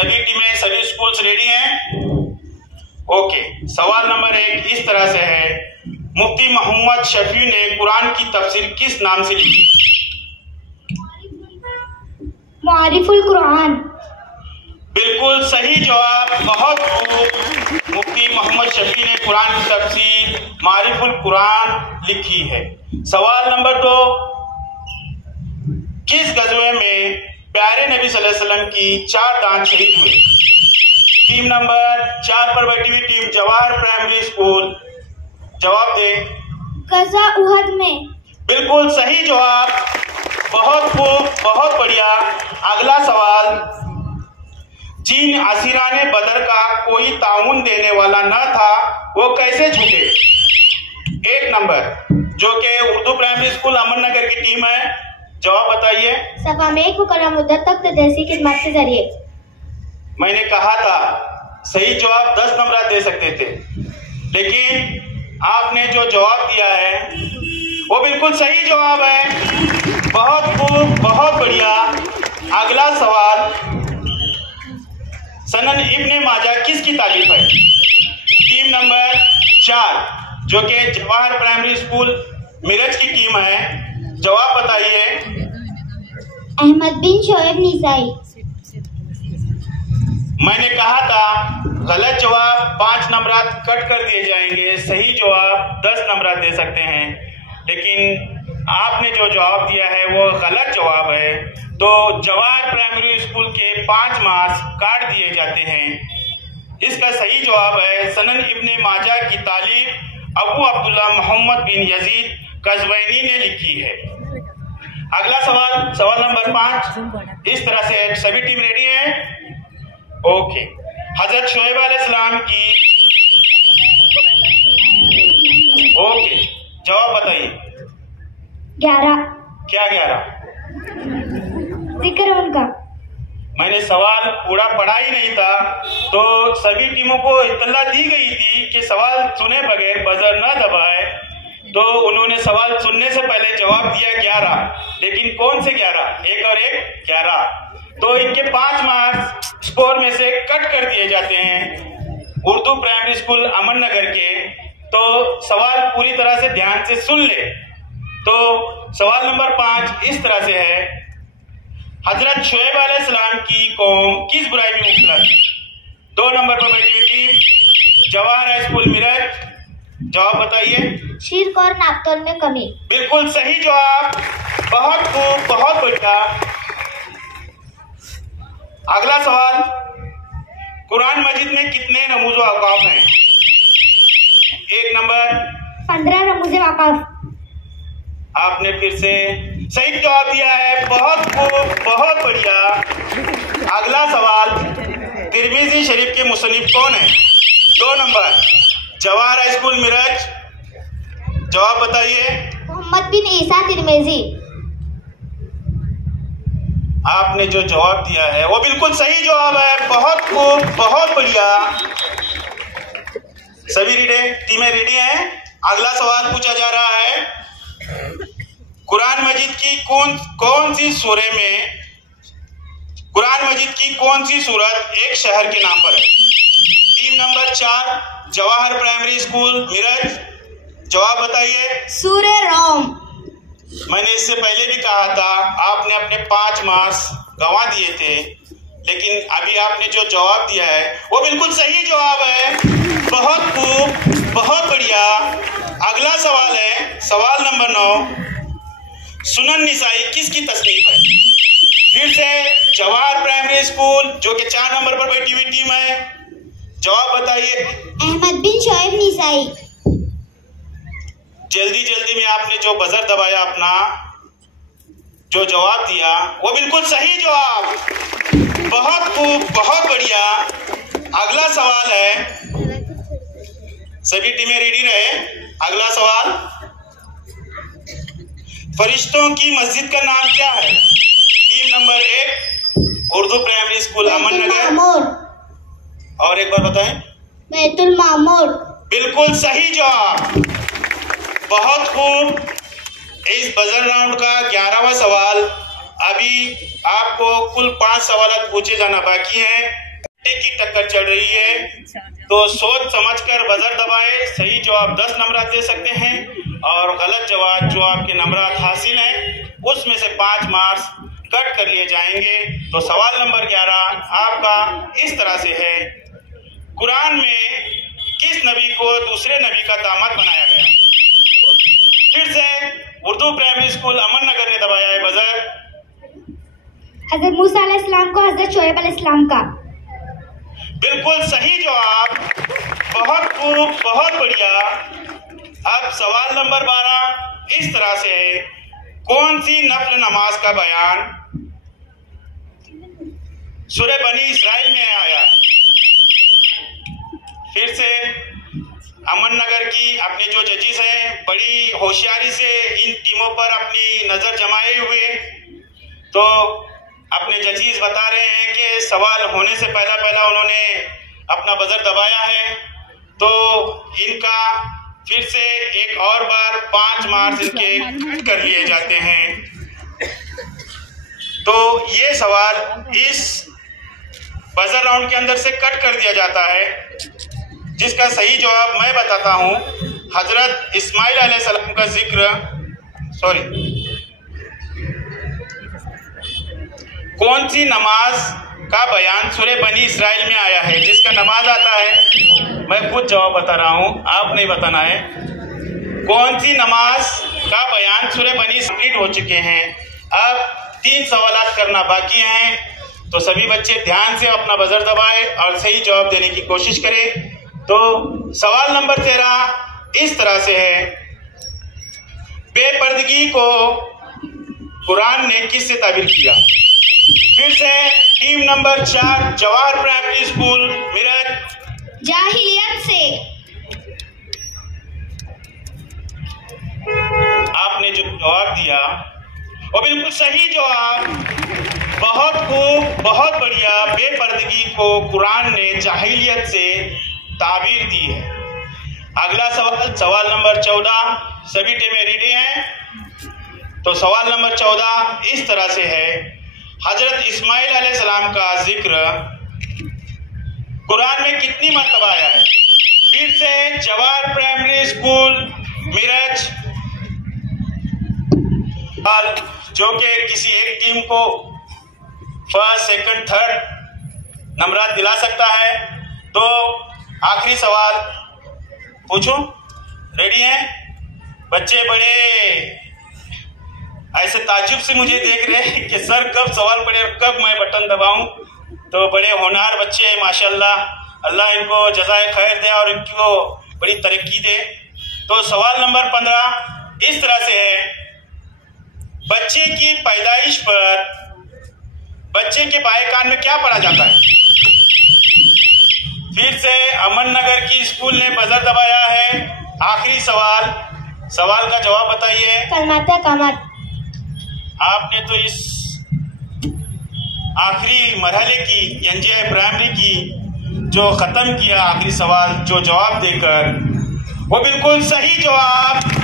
सभी टीमें, सभी स्कूल्स रेडी हैं? ओके। सवाल नंबर 1 इस तरह से है, मुफ्ती मोहम्मद शफी ने कुरान की तफसीर किस नाम से लिखी? मारिफुल कुरान। बिल्कुल सही जवाब, बहुत खूब। मुफ्ती मोहम्मद शफी ने कुरान की तफसीर मारिफुल कुरान लिखी है। सवाल नंबर 2, किस गज़वे में प्यारे नबी सल्लल्लाहु अलैहि वसल्लम की 4 दांत शहीद हुए? टीम नंबर 4 पर बैठी हुई टीम जवाहर प्राइमरी स्कूल, जवाब दे। गज़वा उहद में। बिल्कुल सही जवाब, बहुत खूब, बहुत बढ़िया। अगला सवाल, जिन असीराने बदर का कोई ताउन देने वाला न था वो कैसे छूटे? 1 नंबर, जो कि उर्दू प्राइमरी स्कूल अमरनगर की टीम है, जवाब बताइए। सफा में एक मुकर्रम मुद्दत तक तदरीसी खिदमत के जरिए। मैंने कहा था सही जवाब 10 नंबर दे सकते थे, लेकिन आपने जो जवाब दिया है वो बिल्कुल सही जवाब है। बहुत खूब, बहुत बढ़िया। अगला सवाल, सनन इब्ने माजा किसकी तालीफ है? टीम नंबर 4, जो कि जवाहर प्राइमरी स्कूल मिरज की टीम है, जवाब बताइए। अहमद बिन शोएब निसाई। मैंने कहा था गलत जवाब 5 नंबर कट कर दिए जाएंगे, सही जवाब 10 नंबर दे सकते हैं, लेकिन आपने जो जवाब दिया है वो गलत जवाब है, तो जवाहर प्राइमरी स्कूल के 5 मार्क्स काट दिए जाते हैं। इसका सही जवाब है सनन इब्ने माजा की तालीफ अबू अब्दुल्ला मोहम्मद बिन यजीद कज़वैनी ने लिखी है। अगला सवाल, सवाल नंबर 5 इस तरह से है, सभी टीम रेडी है? ओके। हजरत शोएब अलैहिस्सलाम की, ओके, जवाब बताइए। 11। क्या 11? जिक्र उनका। मैंने सवाल पूरा पढ़ा ही नहीं था, तो सभी टीमों को इत्तला दी गई थी कि सवाल सुने बगैर बजर न दबाए, तो उन्होंने सवाल सुनने से पहले जवाब दिया 11, लेकिन कौन से 11? 1 और 1 11, तो इनके 5 मार्क्स स्कोर में से कट कर दिए जाते हैं उर्दू प्राइमरी स्कूल अमरनगर के। तो सवाल पूरी तरह से ध्यान से सुन ले। तो सवाल नंबर 5 इस तरह से है, हजरत शोएब अलैहिस्सलाम की कौम किस बुराई में मुब्तला थी? 2 नंबर पर बैठी हुई team Jawahar high school Miraj, जवाब बताइए। शिर्क और नापतोल में कमी। बिल्कुल सही जवाब, बहुत खूब, बहुत बढ़िया। अगला सवाल, कुरान मजीद में कितने रमूज व औकाफ हैं? 1 नंबर 15 रमूज़ औकाफ। आपने फिर से सही जवाब दिया है, बहुत खूब, बहुत बढ़िया। अगला सवाल, तिरमिज़ी शरीफ के मुसन्निफ कौन है? 2 number Jawahar high school Miraj, जवाब बताइए। मोहम्मद बिन ईसा तिरमिज़ी। आपने जो जवाब दिया है वो बिल्कुल सही जवाब है, बहुत खूब, बहुत बढ़िया। सभी टीमें रेडी हैं? अगला सवाल पूछा जा रहा है, कुरान मजीद की कौन सी सूरह में, कुरान मजीद की कौन सी सूरत एक शहर के नाम पर है? Team number 4 Jawahar primary school Miraj, जवाब बताइए। सूरह रोम। मैंने इससे पहले भी कहा था, आपने अपने 5 मार्क्स गंवा दिए थे, लेकिन अभी आपने जो जवाब दिया है वो बिल्कुल सही जवाब है। बहुत खूब, बहुत बढ़िया। अगला सवाल है, सवाल नंबर 9, सुनन निसाई किसकी तस्नीफ है? फिर से जवाहर प्राइमरी स्कूल, जो कि 4 नंबर पर बैठी हुई टीम है, जवाब बताइए। अहमद बिन शोएब निसाई। जल्दी जल्दी में आपने जो बजर दबाया, अपना जो जवाब दिया वो बिल्कुल सही जवाब, बहुत खूब, बहुत बढ़िया। अगला सवाल है, सभी टीमें रेडी रहे। अगला सवाल, फरिश्तों की मस्जिद का नाम क्या है? Team number 1 Urdu primary school Amarnagar, और एक बार बताएं। बैतुल मामूर। बिल्कुल सही जवाब, बहुत खूब। इस बजर राउंड का 11वां सवाल। अभी आपको कुल 5 सवाल पूछे जाना बाकी हैं। की टक्कर चल रही है, तो सोच समझकर बजर दबाए। सही जवाब 10 नंबरात दे सकते हैं और गलत जवाब जो आपके नंबरात हासिल हैं उसमें से 5 मार्क्स कट कर लिए जाएंगे। तो सवाल नंबर 11 आपका इस तरह से है, कुरान में किस नबी को दूसरे नबी का दामाद बनाया गया? फिर से उर्दू प्राइमरी स्कूल अमन नगर ने दबाया है बजर। हजरत मूसा अलैहिस्सलाम को हजरत शोएब अलैहिस्सलाम का। बिल्कुल सही जवाब, बहुत खूब, बहुत बढ़िया। अब सवाल नंबर 12 इस तरह से है, कौन सी नफल नमाज का बयान सूरह बनी इस्राइल में आया? फिर से अमन नगर की अपने जो जजेस हैं बड़ी होशियारी से इन टीमों पर अपनी नजर जमाए हुए तो अपने जजेस बता रहे हैं कि सवाल होने से पहला उन्होंने अपना बजर दबाया है, तो इनका फिर से एक और बार 5 मार्क्स इनके कट कर लिए जाते हैं। तो ये सवाल इस बजर राउंड के अंदर से कट कर दिया जाता है, जिसका सही जवाब मैं बताता हूँ। हजरत इस्माइल अलैहिस्सलाम का जिक्र, कौन सी नमाज का बयान सूरह बनी इस्राइल में आया है? जिसका नमाज आता है, मैं खुद जवाब बता रहा हूँ, आप नहीं बताना है। कौन सी नमाज का बयान सूरह बनी कंप्लीट हो चुके हैं। अब 3 सवाल करना बाकी हैं, तो सभी बच्चे ध्यान से अपना बजर दबाए और सही जवाब देने की कोशिश करें। तो सवाल नंबर 13 इस तरह से है, बेपर्दगी को कुरान ने किससे ताबीर किया? फिर से team number 4 Jawahar primary school Meerut. जाहिलियत से। आपने जो जवाब दिया वो बिल्कुल सही जवाब, बहुत खूब, बहुत बढ़िया। बेपर्दगी को कुरान ने जाहिलियत से ताबीर दी है। अगला सवाल, सवाल नंबर 14, सभी टीमें रेडी हैं? तो सवाल नंबर 14 इस तरह से है, हजरत इस्माइल अलैहिस्सलाम का जिक्र कुरान में कितनी मर्तबा आया है? फिर से जवाहर प्राइमरी स्कूल मेरठ, जो कि किसी एक टीम को फर्स्ट, सेकंड, थर्ड नंबरात दिला सकता है। तो आखिरी सवाल पूछूं? रेडी हैं बच्चे? बड़े ऐसे ताज्जुब से मुझे देख रहे हैं कि सर कब सवाल पड़े और कब मैं बटन दबाऊं। तो बड़े होनहार बच्चे हैं माशाल्लाह, अल्लाह इनको जज़ाए खैर दे और इनको बड़ी तरक्की दे। तो सवाल नंबर 15 इस तरह से है, बच्चे की पैदाइश पर बच्चे के बाएं कान में क्या पढ़ा जाता है? फिर से अमन नगर की स्कूल ने बजर दबाया है। आखिरी सवाल, सवाल का जवाब बताइए। कलमात कामत। आपने तो इस आखिरी मरहले की एनजीआई प्राइमरी की जो खत्म किया आखिरी सवाल जो जवाब देकर, वो बिल्कुल सही जवाब